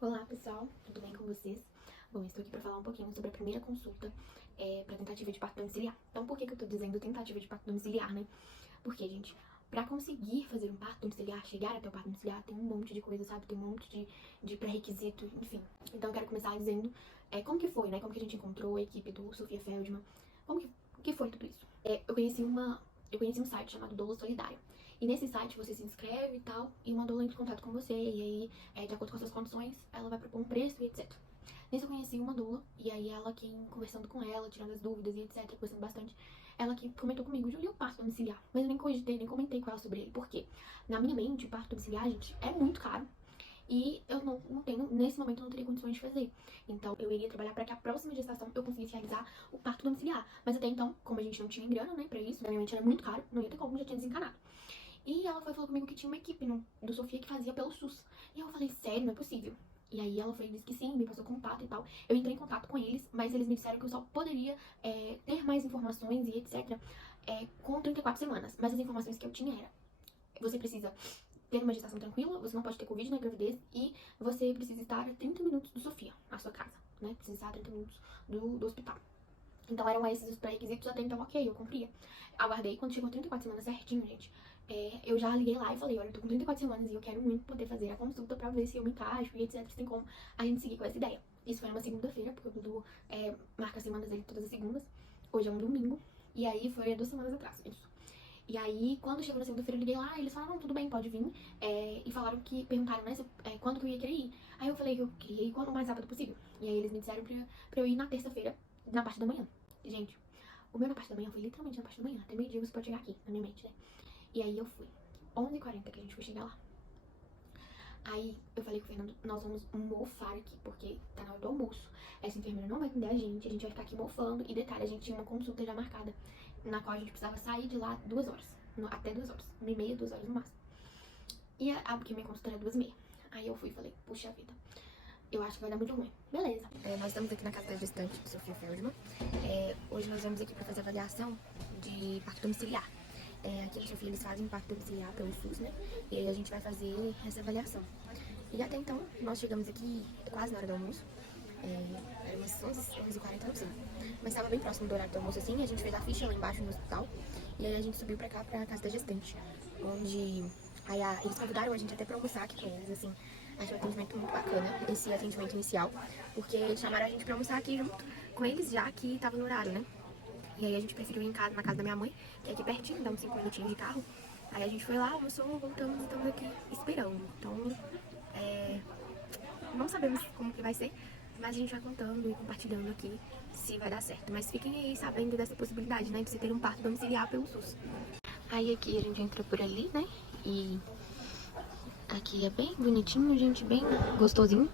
Olá pessoal, tudo bem com vocês? Bom, estou aqui para falar um pouquinho sobre a primeira consulta para tentativa de parto domiciliar. Então, por que eu estou dizendo tentativa de parto domiciliar, né? Porque, gente, para conseguir fazer um parto domiciliar, chegar até o parto domiciliar, tem um monte de coisa, sabe? Tem um monte de pré-requisito, enfim. Então, eu quero começar dizendo como que foi, né? Como que a gente encontrou a equipe do Sofia Feldman, como que foi tudo isso. Eu conheci um site chamado Doula Solidária. E nesse site você se inscreve e tal, e uma doula entra em contato com você, e aí, de acordo com as suas condições, ela vai propor um preço e etc. Nesse eu conheci uma doula, e aí ela, quem conversando com ela, tirando as dúvidas e etc, conversando bastante, ela que comentou comigo, Julia, o parto domiciliar. Mas eu nem cogitei, nem comentei com ela sobre ele, porque na minha mente, o parto domiciliar, gente, é muito caro. E eu não tenho, nesse momento, eu não teria condições de fazer. Então, eu iria trabalhar para que a próxima gestação eu conseguisse realizar o parto domiciliar. Mas até então, como a gente não tinha grana, né, pra isso, na minha mente era muito caro, não ia ter como, já tinha desencanado. E ela falou comigo que tinha uma equipe do Sofia que fazia pelo SUS. E eu falei, sério, não é possível. E aí ela foi e disse que sim, me passou contato e tal. Eu entrei em contato com eles, mas eles me disseram que eu só poderia ter mais informações e etc. Com 34 semanas. Mas as informações que eu tinha era, você precisa ter uma gestação tranquila, você não pode ter Covid na gravidez e você precisa estar a 30 minutos do Sofia, na sua casa, né? Precisa estar a 30 minutos do hospital. Então eram esses os pré-requisitos, até então ok, eu cumpria. Aguardei, quando chegou 34 semanas certinho, gente, eu já liguei lá e falei, olha, eu tô com 34 semanas e eu quero muito poder fazer a consulta pra ver se eu me encaixo e etc, se tem como a gente seguir com essa ideia. Isso foi numa segunda-feira, porque o Dudu marca as semanas dele todas as segundas, hoje é um domingo, e aí foi há 2 semanas atrás, isso. E aí, quando chegou na segunda-feira, eu liguei lá, eles falaram, não, tudo bem, pode vir. E falaram que, perguntaram, né, quando que eu ia querer ir. Aí eu falei que eu queria ir o mais rápido possível. E aí eles me disseram pra eu ir na terça-feira, na parte da manhã. Gente, o meu na parte da manhã foi literalmente na parte da manhã. Até meio-dia você pode chegar aqui, na minha mente, né? E aí eu fui. 11h40 que a gente foi chegar lá. Aí eu falei com o Fernando, nós vamos mofar aqui, porque tá na hora do almoço. Essa enfermeira não vai atender a gente vai ficar aqui mofando. E detalhe, a gente tinha uma consulta já marcada, na qual a gente precisava sair de lá 2 horas. Até 2 horas. 1h30, 2 horas no máximo. Porque minha consulta era 2h30. Aí eu fui e falei, puxa vida, eu acho que vai dar muito ruim. Beleza. Nós estamos aqui na casa da gestante, Sofia Feldman. Hoje nós vamos aqui pra fazer avaliação de parto domiciliar. Aqui na Sofia eles fazem parto domiciliar pelo SUS, né? E aí a gente vai fazer essa avaliação. E até então, nós chegamos aqui quase na hora do almoço. Era umas 11h40, não sei. Mas estava bem próximo do horário do almoço, assim. A gente fez a ficha lá embaixo no hospital. E aí a gente subiu pra cá, pra casa da gestante. Onde eles convidaram a gente até pra almoçar aqui com eles, assim. Achei um atendimento muito bacana, esse atendimento inicial. Porque eles chamaram a gente pra almoçar aqui junto com eles, já que tava no horário, né? E aí a gente preferiu ir em casa, na casa da minha mãe, que é aqui pertinho, dá uns 5 minutinhos de carro. Aí a gente foi lá, almoçou, voltamos e estamos aqui esperando. Então, não sabemos como que vai ser, mas a gente vai contando e compartilhando aqui se vai dar certo. Mas fiquem aí sabendo dessa possibilidade, né, de você ter um parto domiciliar pelo SUS. Aí aqui a gente entra por ali, né, e aqui é bem bonitinho, gente, bem gostosinho.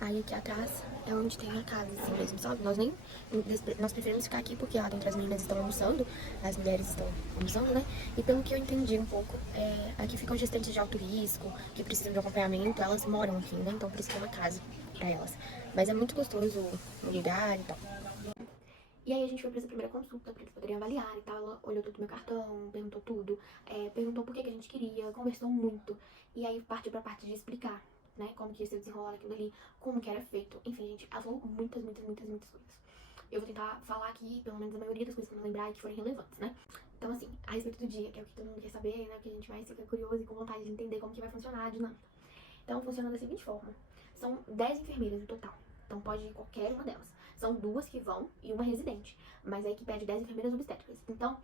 Aí aqui atrás é onde tem a casa, assim mesmo, sabe? Nós preferimos ficar aqui porque lá dentro as meninas estão almoçando, as mulheres estão almoçando, né? E pelo que eu entendi um pouco, aqui ficam gestantes de alto risco, que precisam de acompanhamento, elas moram aqui, né? Então precisa uma casa pra elas. Mas é muito gostoso o lugar e tal. E aí a gente foi pra essa primeira consulta pra eles poderem avaliar e tal. Ela olhou todo o meu cartão, perguntou tudo, perguntou por que a gente queria, conversou muito. E aí partiu pra parte de explicar, né, como que ia ser desenrolar aquilo ali, como que era feito. Enfim, gente, ela falou muitas coisas. Eu vou tentar falar aqui, pelo menos a maioria das coisas que eu não lembrar e que forem relevantes, né? Então, assim, a respeito do dia, que é o que todo mundo quer saber, né, que a gente mais fica curioso e com vontade de entender como que vai funcionar a dinâmica. Então, funciona da seguinte forma. São 10 enfermeiras no total. Então, pode ir qualquer uma delas. São 2 que vão e uma residente. Mas a equipe é de 10 enfermeiras obstétricas. Então,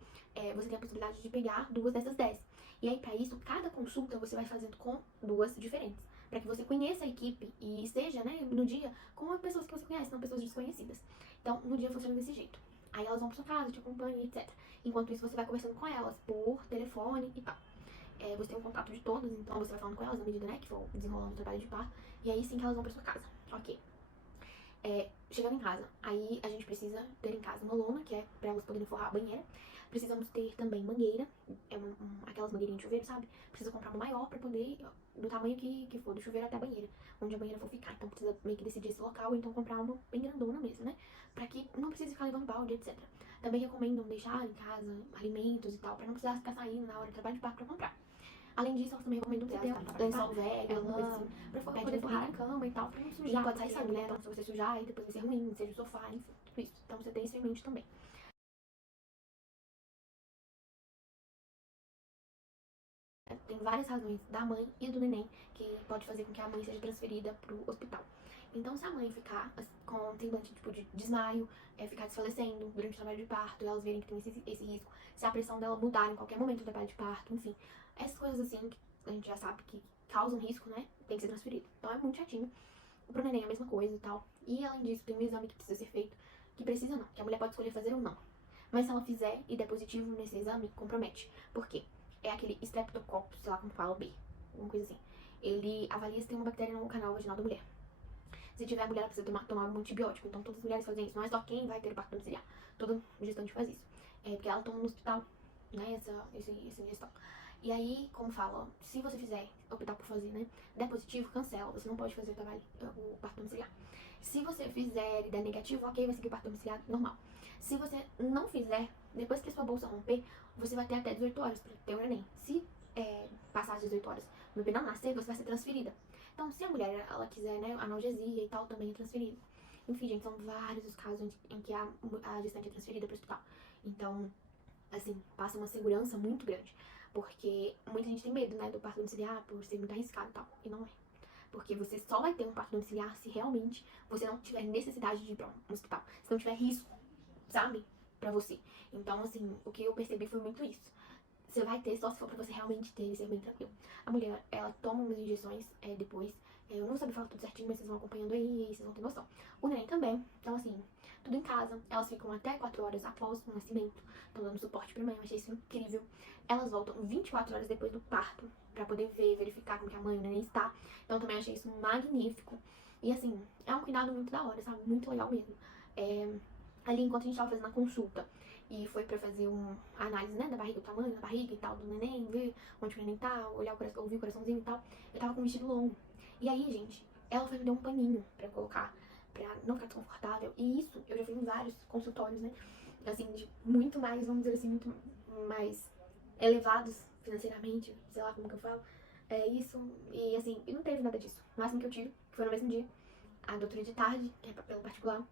você tem a possibilidade de pegar 2 dessas 10. E aí, pra isso, cada consulta você vai fazendo com 2 diferentes. Pra que você conheça a equipe e esteja, né, no dia com pessoas que você conhece, não pessoas desconhecidas. Então, no dia funciona desse jeito. Aí elas vão pra sua casa, te acompanham, etc. Enquanto isso, você vai conversando com elas por telefone e tal. Você tem um contato de todas, então você vai falando com elas na medida, né, que for desenrolando o trabalho de parto. E aí sim que elas vão pra sua casa. Ok. Chegando em casa, aí a gente precisa ter em casa uma lona, que é pra elas poderem forrar a banheira. Precisamos ter também mangueira, aquelas mangueirinhas de chuveiro, sabe? Precisa comprar uma maior pra poder, do tamanho que for, do chuveiro até a banheira, onde a banheira for ficar. Então precisa meio que decidir esse local, ou então comprar uma bem grandona mesmo, né? Pra que não precise ficar levando balde, etc. Também recomendam deixar em casa alimentos e tal, pra não precisar ficar saindo na hora do trabalho de parto pra comprar. Além disso, elas também recomendam você ter lençol velho, alguma coisa assim, pra poder forrar a cama e tal, pra não sujar. Pode sair sangue, né? Então, se você sujar, aí depois vai ser ruim, seja o sofá, enfim, tudo isso. Então, você tem isso em mente também. Tem várias razões da mãe e do neném que pode fazer com que a mãe seja transferida pro hospital. Então, se a mãe ficar com semblante tipo de desmaio, ficar desfalecendo durante o trabalho de parto, e elas verem que tem esse risco, se a pressão dela mudar em qualquer momento do trabalho de parto, enfim, essas coisas assim que a gente já sabe que causam risco, né, tem que ser transferido. Então é muito chatinho. Pro neném é a mesma coisa e tal. E além disso, tem um exame que precisa ser feito, que precisa não, que a mulher pode escolher fazer ou não. Mas se ela fizer e der positivo nesse exame, compromete. Por quê? É aquele Streptococcus, sei lá como fala, B, alguma coisa assim. Ele avalia se tem uma bactéria no canal vaginal da mulher. Se tiver, a mulher precisa tomar um antibiótico. Então todas as mulheres fazem isso. Não é só quem vai ter o parto domiciliar. Toda gestante faz isso. Porque ela toma no hospital, né, essa ingestão. E aí, como fala, se você fizer, optar por fazer, né, der positivo, cancela. Você não pode fazer o parto domiciliar. Se você fizer e der negativo, ok, vai seguir o parto domiciliar normal. Se você não fizer, depois que a sua bolsa romper, você vai ter até 18 horas para ter o neném. Se passar as 18 horas, o bebê não nascer, você vai ser transferida. Então, se a mulher, ela quiser, né, analgesia e tal, também é transferida. Enfim, gente, são vários os casos em que a gestante é transferida para o hospital. Então, assim, passa uma segurança muito grande. Porque muita gente tem medo, né, do parto domiciliar por ser muito arriscado e tal. E não é. Porque você só vai ter um parto domiciliar se realmente você não tiver necessidade de ir para um hospital. Se não tiver risco, sabe? Pra você. Então, assim, o que eu percebi foi muito isso. Você vai ter só se for pra você realmente ter e ser bem tranquilo. A mulher, ela toma umas injeções depois. Eu não sabia falar tudo certinho, mas vocês vão acompanhando aí e vocês vão ter noção. O neném também. Então, assim, tudo em casa. Elas ficam até 4 horas após o nascimento. Estão dando suporte pra mãe. Eu achei isso incrível. Elas voltam 24 horas depois do parto pra poder ver, verificar como que a mãe e o neném está. Então, também achei isso magnífico. E, assim, é um cuidado muito da hora, sabe? Muito legal mesmo. Ali, enquanto a gente tava fazendo a consulta, e foi pra fazer uma análise, né, da barriga, o tamanho da barriga e tal, do neném, ver onde o neném tá, olhar o coração, ouvir o coraçãozinho e tal. Eu tava com um vestido longo. E aí, gente, ela foi me dar um paninho pra eu colocar, pra não ficar desconfortável. E isso, eu já fui em vários consultórios, né, assim, de muito mais, vamos dizer assim, muito mais elevados financeiramente, sei lá como que eu falo. É isso, e assim, e não teve nada disso. O máximo que eu tive, que foi no mesmo dia, a doutora de tarde, que é pelo particular,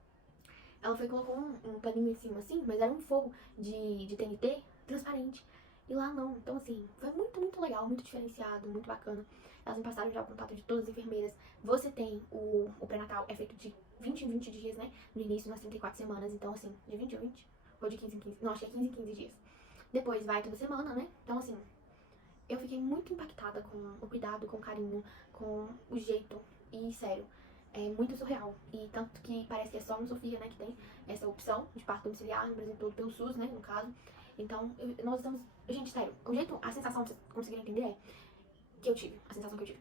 ela foi e colocou um paninho em cima assim, mas era um forro de TNT transparente. E lá não. Então, assim, foi muito, muito legal, muito diferenciado, muito bacana. Elas me passaram já o contato de todas as enfermeiras. Você tem o pré-natal, é feito de 20 em 20 dias, né? No início, nas 34 semanas. Então, assim, de 20 a 20? Ou de 15 em 15? Não, acho que é 15 em 15 dias. Depois vai toda semana, né? Então, assim, eu fiquei muito impactada com o cuidado, com o carinho, com o jeito. E, sério, é muito surreal. E tanto que parece que é só no Sofia, né, que tem essa opção de parto domiciliar, no Brasil todo pelo SUS, né, no caso. Então, nós estamos... Gente, sério, o jeito, a sensação, pra vocês conseguirem entender, é que eu tive, a sensação que eu tive.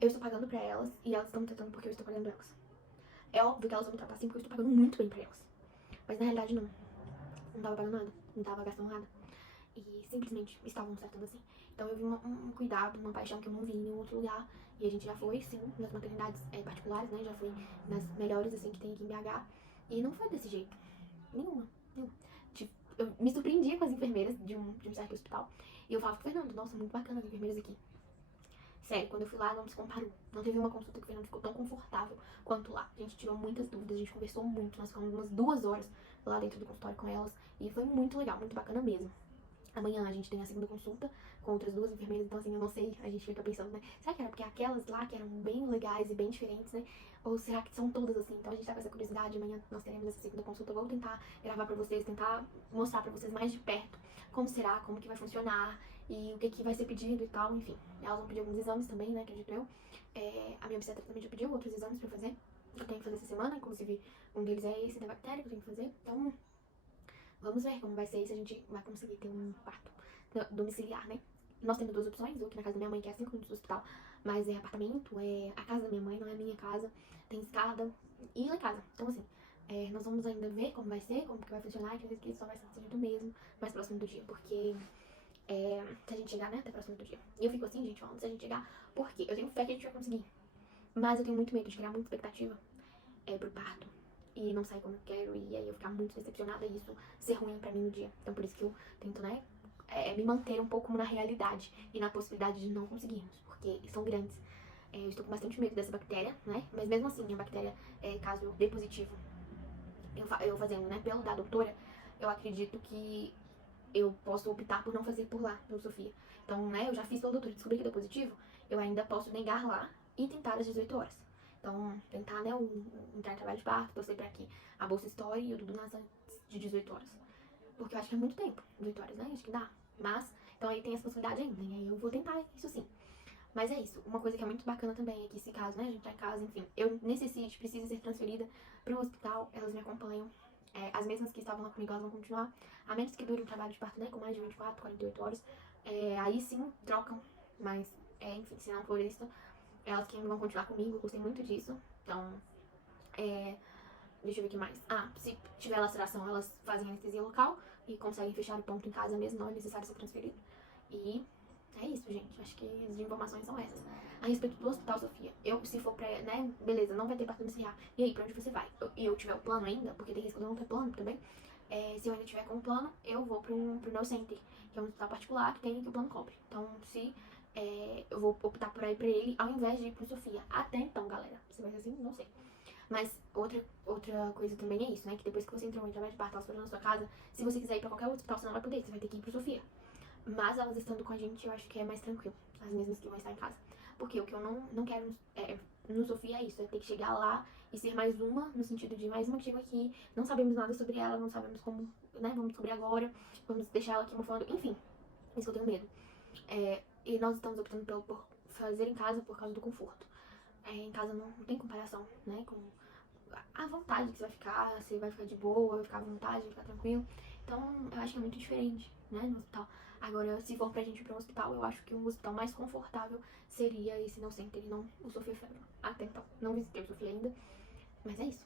Eu estou pagando pra elas e elas estão me tratando porque eu estou pagando elas. É óbvio que elas vão me tratar assim porque eu estou pagando muito bem pra elas. Mas na realidade não. Não tava pagando nada, não tava gastando nada. E simplesmente estavam me tratando assim. Então eu vi um cuidado, uma paixão que eu não vi em nenhum outro lugar. E a gente já foi, sim, nas maternidades particulares, né? Já foi nas melhores, assim, que tem aqui em BH. E não foi desse jeito. Nenhuma. Tipo, eu me surpreendia com as enfermeiras de um certo hospital. E eu falava pro Fernando, nossa, muito bacana as enfermeiras aqui. Sério, quando eu fui lá, não se comparou. Não teve uma consulta que o Fernando ficou tão confortável quanto lá. A gente tirou muitas dúvidas, a gente conversou muito. Nós ficamos umas 2 horas lá dentro do consultório com elas. E foi muito legal, muito bacana mesmo. Amanhã a gente tem a segunda consulta com outras 2 enfermeiras, então assim, eu não sei, a gente fica pensando, né? Será que era porque aquelas lá que eram bem legais e bem diferentes, né? Ou será que são todas assim? Então a gente tá com essa curiosidade, amanhã nós teremos essa segunda consulta, eu vou tentar gravar pra vocês, tentar mostrar pra vocês mais de perto como será, como que vai funcionar e o que que vai ser pedido e tal, enfim. Elas vão pedir alguns exames também, né, acredito eu. A minha obstetra também já pediu outros exames pra fazer, que eu tenho que fazer essa semana, inclusive um deles é esse da bactéria que eu tenho que fazer, então... Vamos ver como vai ser, se a gente vai conseguir ter um parto domiciliar, né? Nós temos 2 opções, ou aqui na casa da minha mãe, que é 5 minutos do hospital, mas é apartamento, é a casa da minha mãe, não é a minha casa, tem escada e lá em casa. Então, assim, nós vamos ainda ver como vai ser, como que vai funcionar, e acredito que isso só vai ser decidido mesmo mais próximo do dia, porque se a gente chegar, né, até próximo do dia. E eu fico assim, gente, falando se a gente chegar, porque eu tenho fé que a gente vai conseguir, mas eu tenho muito medo de criar muita expectativa pro parto e não sair como eu quero, e aí eu ficar muito decepcionada e isso ser ruim pra mim no dia. Então por isso que eu tento, né, me manter um pouco na realidade e na possibilidade de não conseguirmos, porque são grandes. Eu estou com bastante medo dessa bactéria, né? Mas mesmo assim, a bactéria, caso eu dê positivo, eu fazendo, né, pelo da doutora, eu acredito que eu posso optar por não fazer por lá, pelo Sofia. Então, né, eu já fiz pela doutora, descobri que deu positivo, eu ainda posso negar lá e tentar às 18 horas. Então, tentar, né, entrar em trabalho de parto, torcer pra que a bolsa estoure e eu tudo nasça de 18 horas. Porque eu acho que é muito tempo, 18 horas, né? Acho que dá. Mas, então aí tem essa possibilidade ainda, e aí eu vou tentar isso sim. Mas é isso. Uma coisa que é muito bacana também é que, se caso, né, a gente tá em casa, enfim, eu necessite, precisa ser transferida para um hospital, elas me acompanham. As mesmas que estavam lá comigo, elas vão continuar. A menos que dure um trabalho de parto, né, com mais de 24, 48 horas. Aí sim, trocam. Mas, enfim, se não for isso, elas que vão continuar comigo, eu gostei muito disso. Então, deixa eu ver o que mais. Se tiver laceração, elas fazem anestesia local e conseguem fechar o ponto em casa mesmo, não é necessário ser transferido. E é isso, gente. Acho que as informações são essas. A respeito do Hospital Sofia, se for pra, né, beleza, não vai ter parto domiciliar. E aí, pra onde você vai? E eu tiver o plano ainda, porque tem risco de eu não ter plano também. Se eu ainda tiver com o plano, eu vou pro Neocenter, que é um hospital particular que tem que o plano cobre. Então, eu vou optar por ir pra ele, ao invés de ir pro Sofia. Até então, galera. Se vai ser assim, não sei. Mas outra coisa também é isso, né? Que depois que você entrou em trabalho de parto, elas foram na sua casa, se você quiser ir pra qualquer outro hospital, você não vai poder, você vai ter que ir pro Sofia. Mas elas estando com a gente, eu acho que é mais tranquilo. As mesmas que vão estar em casa. Porque o que eu não quero no Sofia é isso, é ter que chegar lá e ser mais uma, no sentido de mais uma que chega aqui, não sabemos nada sobre ela, não sabemos como, né, vamos descobrir agora, vamos deixar ela aqui mofando, enfim, isso que eu tenho medo. E nós estamos optando por fazer em casa por causa do conforto. Em casa não tem comparação, né, com a vontade que você vai ficar de boa, vai ficar à vontade, vai ficar tranquilo. Então, eu acho que é muito diferente, né, no hospital. Agora, se for pra gente ir pra um hospital, eu acho que o hospital mais confortável seria esse Neocenter e não o Sofia Febre. Até então, não visitei o Sofia ainda, mas é isso.